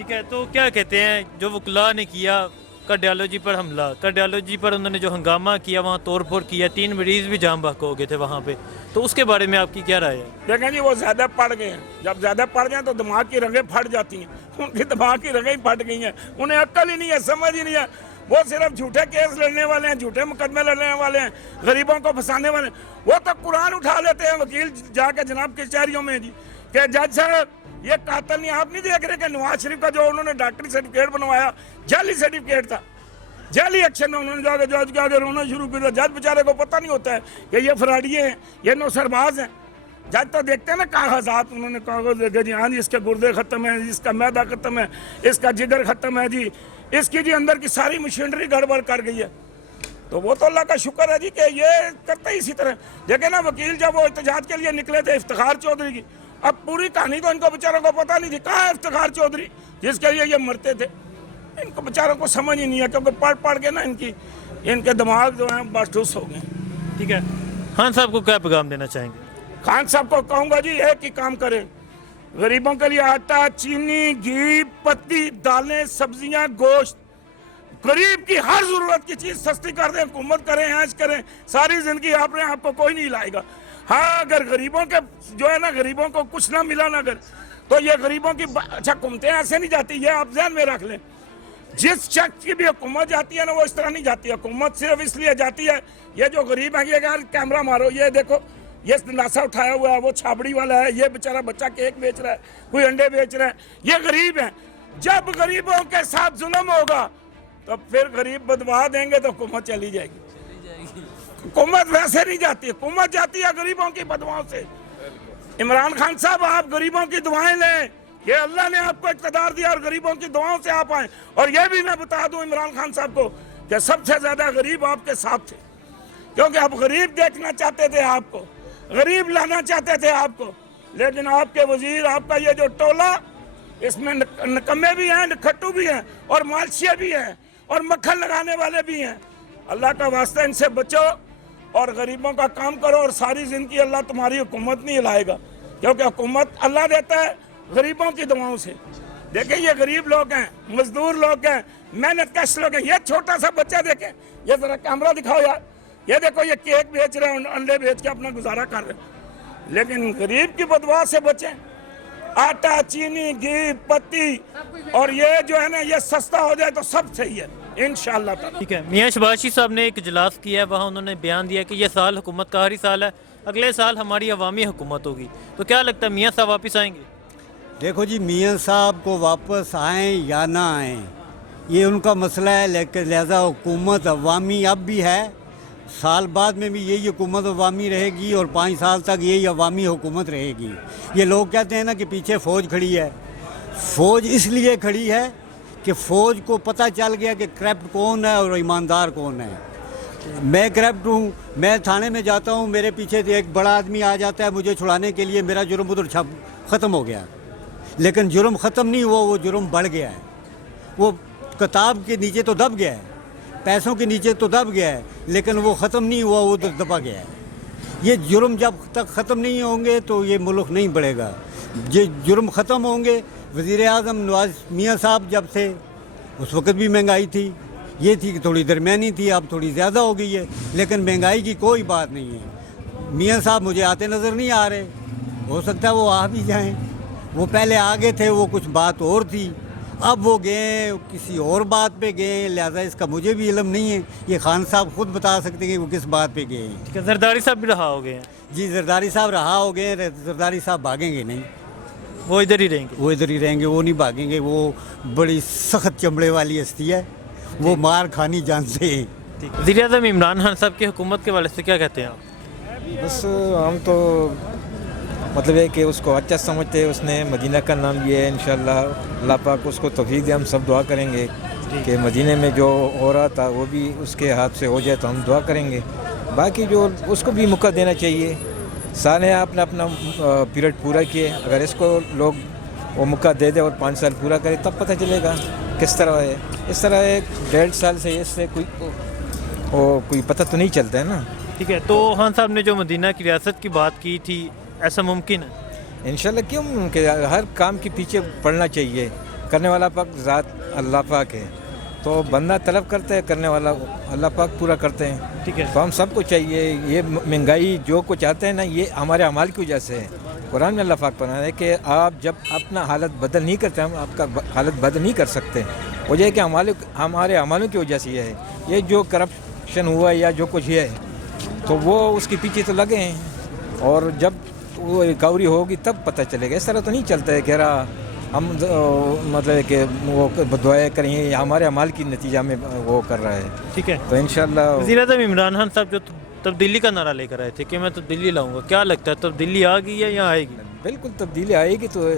ٹھیک ہے، تو کیا کہتے ہیں جو وکلاء نے کیا کارڈیالوجی پر حملہ، کارڈیالوجی پر انہوں نے جو ہنگامہ کیا، وہاں توڑ پھوڑ کیا، 3 مریض بھی جام بحق ہو گئے تھے وہاں پہ، تو اس کے بارے میں آپ کی کیا رائے ہے؟ دیکھیں جی وہ زیادہ پڑھ گئے ہیں، جب زیادہ پڑھ جائیں تو دماغ کی رگیں پھٹ جاتی ہیں، ان کی دماغ کی رگیں ہی پھٹ گئی ہیں، انہیں عقل ہی نہیں ہے، سمجھ ہی نہیں ہے، وہ صرف جھوٹے کیس لڑنے والے ہیں، جھوٹے مقدمے لڑنے والے ہیں، غریبوں کو پھنسانے والے ہیں۔ وہ تو قرآن اٹھا لیتے ہیں وکیل جا کے جناب کچہریوں میں جی کہ جج صاحب یہ قاتل نہیں، آپ نہیں دیکھ رہے کہ نواز شریف کا جو انہوں نے ڈاکٹری سرٹیفکیٹ بنوایا جعلی سرٹیفکیٹ تھا، جعلی ایکشن میں انہوں نے جا کے جج کے آگے رونا شروع کیا۔ جج بیچارے کو پتہ نہیں ہوتا ہے کہ یہ فراڈیے ہیں، یہ نوسرباز ہیں۔ جج تو دیکھتے ہیں نا کاغذات، انہوں نے کاغذ دیکھے جی ہاں جی اس کے گردے ختم ہیں، اس کا معدہ ختم ہے، اس کا جگر ختم ہے جی، اس کی جی اندر کی ساری مشینری گڑبڑ کر گئی ہے۔ تو وہ تو اللہ کا شکر ہے جی کہ یہ کرتے ہی اسی طرح۔ دیکھیں نا وکیل جب وہ احتجاج کے لیے نکلے تھے افتخار چودھری کی، اب پوری کہانی تو ان کو بیچاروں کو پتہ نہیں تھی، کہاں ہے افتخار چودھری جس کے لیے یہ مرتے تھے؟ ان کو بیچاروں کو سمجھ ہی نہیں ہے، کیونکہ پڑھ کے نا ان کے دماغ جو ہیں بس ٹھوس ہو گئے۔ ٹھیک ہے، خان صاحب کو کیا پیغام دینا چاہیں گے؟ خان صاحب کو کہوں گا جی ایک ہی کام کریں، غریبوں کے لیے آٹا، چینی، گھی، پتی، دالیں، سبزیاں، گوشت، غریب کی ہر ضرورت کی چیز سستی کر دیں، حکومت کریں، عیش کریں، ساری زندگی آپ کو کوئی نہیں لائے گا۔ ہاں اگر غریبوں کے جو ہے نا غریبوں کو کچھ نہ ملا نا اگر، تو یہ غریبوں کی اچھا حکومتیں ایسے نہیں جاتی، یہ آپ ذہن میں رکھ لیں۔ جس شخص کی بھی حکومت جاتی ہے نا وہ اس طرح نہیں جاتی ہے، حکومت صرف اس لیے جاتی ہے یہ جو غریب ہیں، یہ اگر کیمرہ مارو یہ دیکھو یہ ناسا اٹھایا ہوا ہے، وہ چھابڑی والا ہے، یہ بیچارہ بچہ کیک بیچ رہا ہے، کوئی انڈے بیچ رہا ہے، یہ غریب ہیں۔ جب غریبوں کے ساتھ ظلم ہوگا تو پھر غریب بدوا دیں گے تو حکومت چلی جائے گی۔ حکومت ویسے نہیں جاتی، حکومت جاتی ہے غریبوں کی بدواؤں سے۔ عمران خان صاحب آپ غریبوں کی دعائیں لیں، یہ اللہ نے آپ کو اقتدار دیا اور غریبوں کی دعاؤں سے آپ آئیں۔ اور یہ بھی میں بتا دوں عمران خان صاحب کو کہ سب سے زیادہ غریب آپ کے ساتھ تھے، کیونکہ آپ غریب دیکھنا چاہتے تھے، آپ کو غریب لانا چاہتے تھے آپ کو، لیکن آپ کے وزیر، آپ کا یہ جو ٹولہ، اس میں نکمے بھی ہیں، کھٹو بھی ہیں، اور مالشیے بھی ہیں، اور مکھن لگانے والے بھی ہیں۔ اللہ کا واسطہ ان سے بچو اور غریبوں کا کام کرو، اور ساری زندگی اللہ تمہاری حکومت نہیں ہلائے گا، کیونکہ حکومت اللہ دیتا ہے غریبوں کی دعاؤں سے۔ دیکھیں یہ غریب لوگ ہیں، مزدور لوگ ہیں، محنت کش لوگ ہیں۔ یہ چھوٹا سا بچہ دیکھیں، یہ ذرا کیمرہ دکھاؤ یار، یہ دیکھو یہ کیک بیچ رہے ہیں، انڈے بیچ کے اپنا گزارا کر رہے ہیں، لیکن غریب کی بدوا سے بچیں۔ آٹا، چینی، گھی، پتی، اور یہ جو ہے نا یہ سستا ہو جائے تو سب صحیح ہے انشاءاللہ تعالی۔ ٹھیک ہے، میاں شباشی صاحب نے ایک اجلاس کیا ہے، وہاں انہوں نے بیان دیا کہ یہ سال حکومت کا آخری سال ہے، اگلے سال ہماری عوامی حکومت ہوگی، تو کیا لگتا ہے میاں صاحب واپس آئیں گے؟ دیکھو جی میاں صاحب کو واپس آئیں یا نہ آئیں یہ ان کا مسئلہ ہے، لیکن لہذا حکومت عوامی اب بھی ہے، سال بعد میں بھی یہی حکومت عوامی رہے گی، اور 5 سال تک یہی عوامی حکومت رہے گی۔ یہ لوگ کہتے ہیں نا کہ پیچھے فوج کھڑی ہے، فوج اس لیے کھڑی ہے کہ فوج کو پتہ چل گیا کہ کرپٹ کون ہے اور ایماندار کون ہے۔ میں کرپٹ ہوں، میں تھانے میں جاتا ہوں، میرے پیچھے سے ایک بڑا آدمی آ جاتا ہے مجھے چھڑانے کے لیے، میرا جرم ادھر ختم ہو گیا، لیکن جرم ختم نہیں ہوا، وہ جرم بڑھ گیا ہے، وہ کتاب کے نیچے تو دب گیا ہے، پیسوں کے نیچے تو دب گیا ہے، لیکن وہ ختم نہیں ہوا، وہ ادھر دبا گیا ہے۔ یہ جرم جب تک ختم نہیں ہوں گے تو یہ ملک نہیں بڑھے گا۔ یہ جرم ختم ہوں گے۔ وزیر اعظم نواز میاں صاحب جب سے، اس وقت بھی مہنگائی تھی، یہ تھی کہ تھوڑی درمیانی تھی، اب تھوڑی زیادہ ہو گئی ہے، لیکن مہنگائی کی کوئی بات نہیں ہے۔ میاں صاحب مجھے آتے نظر نہیں آ رہے، ہو سکتا ہے وہ آ بھی جائیں، وہ پہلے آگے تھے، وہ کچھ بات اور تھی، اب وہ گئے کسی اور بات پہ گئے، لہذا اس کا مجھے بھی علم نہیں ہے، یہ خان صاحب خود بتا سکتے ہیں کہ وہ کس بات پہ گئے ہیں۔ ٹھیک ہے، زرداری صاحب بھی رہا ہو گئے ہیں؟ جی زرداری صاحب رہا ہو گئے ہیں، زرداری صاحب بھاگیں گے نہیں، وہ ادھر ہی رہیں گے؟ وہ ادھر ہی رہیں گے، وہ نہیں بھاگیں گے، وہ بڑی سخت چمڑے والی ہستی ہے، وہ مار کھانی جانتے ہیں۔ وزیر اعظم عمران خان صاحب کی حکومت کے والے سے کیا کہتے ہیں آپ؟ بس ہم تو مطلب ہے کہ اس کو اچھا سمجھتے ہیں، اس نے مدینہ کا نام لیا ہے، انشاءاللہ اللہ پاک اس کو توفیق دے، ہم سب دعا کریں گے کہ مدینہ میں جو ہو رہا تھا وہ بھی اس کے ہاتھ سے ہو جائے تو ہم دعا کریں گے۔ باقی جو اس کو بھی موقع دینا چاہیے، سارے اپنا اپنا پیریڈ پورا کیے، اگر اس کو لوگ وہ موقع دے دے اور 5 سال پورا کرے تب پتہ چلے گا کس طرح ہے۔ اس طرح 1.5 سال سے اس سے کوئی پتہ تو نہیں چلتا ہے نا۔ ٹھیک ہے، تو خان صاحب نے جو مدینہ کی ریاست کی بات کی تھی، ایسا ممکن ہے؟ انشاءاللہ کیوں کہ ہر کام کے پیچھے پڑنا چاہیے، کرنے والا پاک ذات اللہ پاک ہے، تو بندہ طلب کرتا ہے، کرنے والا اللہ پاک پورا کرتے ہیں. ٹھیک ہے. تو ہم سب کو چاہیے، یہ مہنگائی جو کچھ آتے ہیں نا، یہ ہمارے اعمال کی وجہ سے ہے. قرآن میں اللہ پاک فرمایا ہے کہ آپ جب اپنا حالت بدل نہیں کرتے، ہم آپ کا حالت بدل نہیں کر سکتے. وجہ ہے کہ ہمارے اعمالوں کی وجہ سے یہ ہے. یہ جو کرپشن ہوا یا جو کچھ ہے تو وہ اس کے پیچھے تو لگے ہیں، اور جب وہ ریکوری ہوگی تب پتہ چلے گا. اس طرح تو نہیں چلتا ہے کہ ہم مطلب کہ وہ دعائیں کریں، یہ ہمارے اعمال کی نتیجہ میں وہ کر رہا ہے. ٹھیک ہے. تو انشاءاللہ وزیر اعظم عمران خان صاحب جو تبدیلی کا نعرہ لے کر آئے تھے کہ میں تبدیلی لاؤں گا، کیا لگتا ہے تبدیلی آ گئی ہے یا آئے گی؟ بالکل تبدیلی آئے گی، تو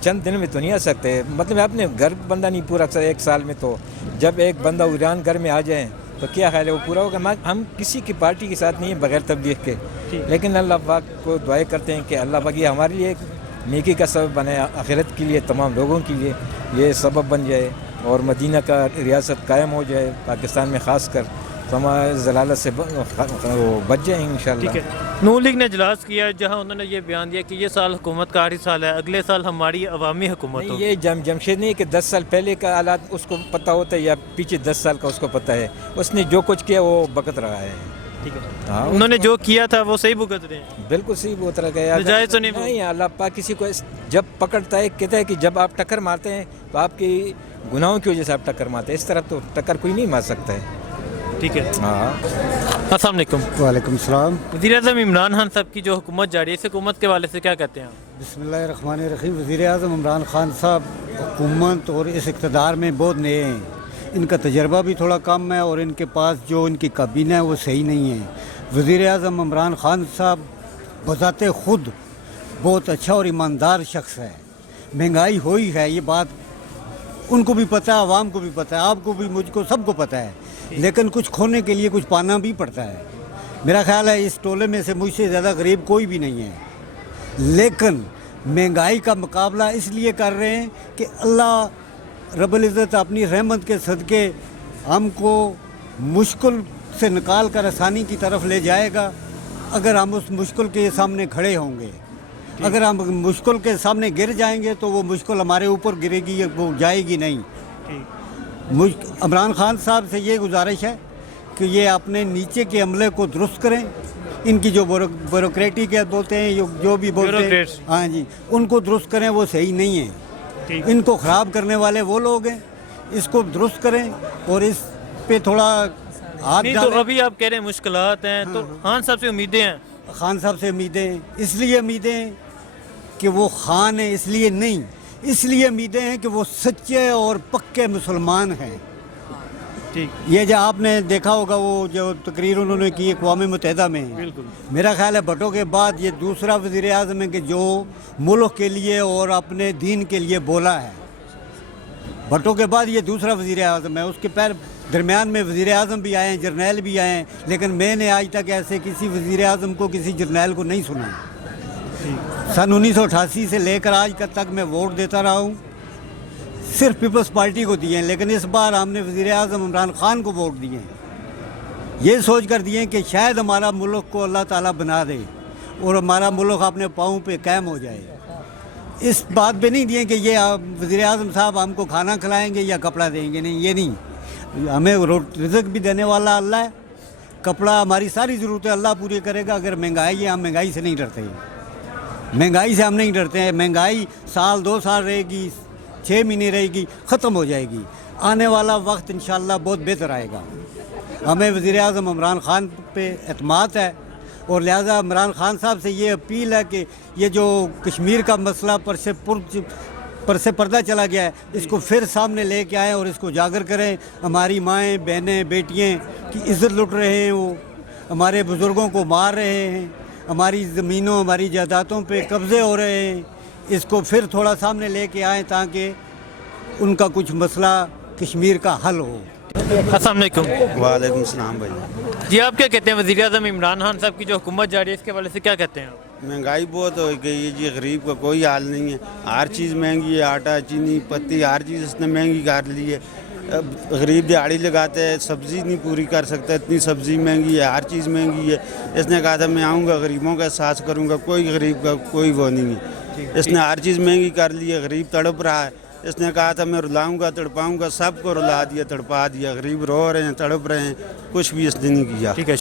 چند دن میں تو نہیں آ سکتے. مطلب اپنے گھر بندہ نہیں پورا ایک سال میں، تو جب ایک بندہ ایران گھر میں آ جائیں تو کیا خیال ہے وہ پورا ہوگا؟ ہم کسی کی پارٹی کے ساتھ نہیں ہیں بغیر تبلیغ کے، لیکن اللہ پاک کو دعائیں کرتے ہیں کہ اللہ پاک یہ ہمارے لیے ایک نیکی کا سبب بنے، آخرت کے لیے تمام لوگوں کے لیے یہ سبب بن جائے، اور مدینہ کا ریاست قائم ہو جائے پاکستان میں، خاص کر تو ہمارے ضلالت سے بچ جائیں انشاءاللہ. ٹھیک ہے. نون لیگ نے اجلاس کیا جہاں انہوں نے یہ بیان دیا کہ یہ سال حکومت کا آخری سال ہے، اگلے سال ہماری عوامی حکومت ہوگی. یہ جمشید نہیں کہ 10 سال پہلے کا حالات اس کو پتہ ہوتا ہے یا پیچھے 10 سال کا اس کو پتہ ہے. اس نے جو کچھ کیا وہ بکت رہا ہے. ٹھیک ہے. ہاں انہوں نے جو کیا تھا وہ صحیح بھگت رہے ہیں. بالکل صحیح بہت رہا گیا. نجائز تو نہیں. اللہ پاک کسی کو جب پکڑتا ہے کہتا ہے کہ جب آپ ٹکر مارتے ہیں تو آپ کی گناہوں کی وجہ سے آپ ٹکر مارتے ہیں، اس طرح تو ٹکر کوئی نہیں مار سکتا ہے. ٹھیک ہے. ہاں. السلام علیکم. وعلیکم السلام. وزیر اعظم عمران خان صاحب کی جو حکومت جاری ہے، اس حکومت کے حوالے سے کیا کہتے ہیں آپ؟ بسم اللہ الرحمن الرحیم. وزیر اعظم عمران خان صاحب حکومت اور اس اقتدار میں بہت نئے ہیں. ان کا تجربہ بھی تھوڑا کم ہے، اور ان کے پاس جو ان کی کابینہ ہے وہ صحیح نہیں ہے. وزیر اعظم عمران خان صاحب بذات خود بہت اچھا اور ایماندار شخص ہے. مہنگائی ہوئی ہے، یہ بات ان کو بھی پتہ ہے، عوام کو بھی پتہ ہے، آپ کو بھی، مجھ کو، سب کو پتہ ہے. لیکن کچھ کھونے کے لیے کچھ پانا بھی پڑتا ہے. میرا خیال ہے اس ٹولے میں سے مجھ سے زیادہ غریب کوئی بھی نہیں ہے. لیکن مہنگائی کا مقابلہ اس لیے کر رہے ہیں کہ اللہ رب العزت اپنی رحمت کے صدقے ہم کو مشکل سے نکال کر آسانی کی طرف لے جائے گا اگر ہم اس مشکل کے سامنے کھڑے ہوں گے. اگر ہم مشکل کے سامنے گر جائیں گے تو وہ مشکل ہمارے اوپر گرے گی، وہ جائے گی نہیں. عمران خان صاحب سے یہ گزارش ہے کہ یہ اپنے نیچے کے عملے کو درست کریں. ان کی جو بیوروکریٹی کے بولتے ہیں، جو بھی بولتے ہیں، ہاں جی، ان کو درست کریں. وہ صحیح نہیں ہے. ان کو خراب کرنے والے وہ لوگ ہیں. اس کو درست کریں اور اس پہ تھوڑا ہاتھ ڈالیں. تو ابھی آپ کہہ رہے ہیں مشکلات ہیں، تو خان صاحب سے امیدیں ہیں. خان صاحب سے امیدیں اس لیے امیدیں کہ وہ خان ہیں، اس لیے نہیں، اس لیے امیدیں ہیں کہ وہ سچے اور پکے مسلمان ہیں. یہ جو آپ نے دیکھا ہوگا وہ جو تقریر انہوں نے کی اقوام متحدہ میں، میرا خیال ہے بھٹو کے بعد یہ دوسرا وزیر اعظم ہے کہ جو ملک کے لیے اور اپنے دین کے لیے بولا ہے. بھٹو کے بعد یہ دوسرا وزیر اعظم ہے. اس کے درمیان میں وزیر اعظم بھی آئے ہیں، جرنیل بھی آئے ہیں، لیکن میں نے آج تک ایسے کسی وزیر اعظم کو، کسی جرنیل کو نہیں سنا. سن 1988 سے لے کر آج تک میں ووٹ دیتا رہا ہوں، صرف پیپلز پارٹی کو دیے ہیں. لیکن اس بار ہم نے وزیر اعظم عمران خان کو ووٹ دیے ہیں، یہ سوچ کر دیے کہ شاید ہمارا ملک کو اللہ تعالیٰ بنا دے اور ہمارا ملک اپنے پاؤں پہ قائم ہو جائے. اس بات پہ نہیں دیے کہ یہ وزیر اعظم صاحب ہم کو کھانا کھلائیں گے یا کپڑا دیں گے. نہیں، یہ نہیں. ہمیں رزق بھی دینے والا اللہ ہے، کپڑا، ہماری ساری ضرورتیں اللہ پوری کرے گا. اگر مہنگائی ہے، ہم مہنگائی سے نہیں ڈرتے. مہنگائی سے ہم نہیں ڈرتے ہیں. مہنگائی سال 2 سال رہے گی، 6 مہینے رہے گی، ختم ہو جائے گی. آنے والا وقت انشاءاللہ بہت بہتر آئے گا. ہمیں وزیر اعظم عمران خان پہ اعتماد ہے، اور لہٰذا عمران خان صاحب سے یہ اپیل ہے کہ یہ جو کشمیر کا مسئلہ پر سے پردہ چلا گیا ہے، اس کو پھر سامنے لے کے آئیں اور اس کو اجاگر کریں. ہماری مائیں، بہنیں، بیٹیاں کی عزت لٹ رہے ہیں، وہ ہمارے بزرگوں کو مار رہے ہیں، ہماری زمینوں، ہماری جائیدادوں پہ قبضے ہو رہے ہیں. اس کو پھر تھوڑا سامنے لے کے آئیں تاکہ ان کا کچھ مسئلہ کشمیر کا حل ہو. السلام علیکم. وعلیکم السلام بھائی. جی، آپ کیا کہتے ہیں وزیر اعظم عمران خان صاحب کی جو حکومت جاری ہے اس کے حوالے سے کیا کہتے ہیں آپ؟ مہنگائی بہت ہو گئی ہے جی، غریب کا کوئی حال نہیں ہے. ہر چیز مہنگی ہے، آٹا، چینی، پتی، ہر چیز اس نے مہنگی کر لی ہے. غریب دیہڑی لگاتے ہیں، سبزی نہیں پوری کر سکتا، اتنی سبزی مہنگی ہے، ہر چیز مہنگی ہے. اس نے کہا تھا میں آؤں گا غریبوں کا احساس کروں گا، کوئی غریب کا کوئی وہ نہیں ہے. اس نے ہر چیز مہنگی کر لی ہے، غریب تڑپ رہا ہے. اس نے کہا تھا میں رلاؤں گا تڑپاؤں گا، سب کو رلا دیا تڑپا دیا، غریب رو رہے ہیں تڑپ رہے ہیں، کچھ بھی اس نے نہیں کیا. ٹھیک ہے.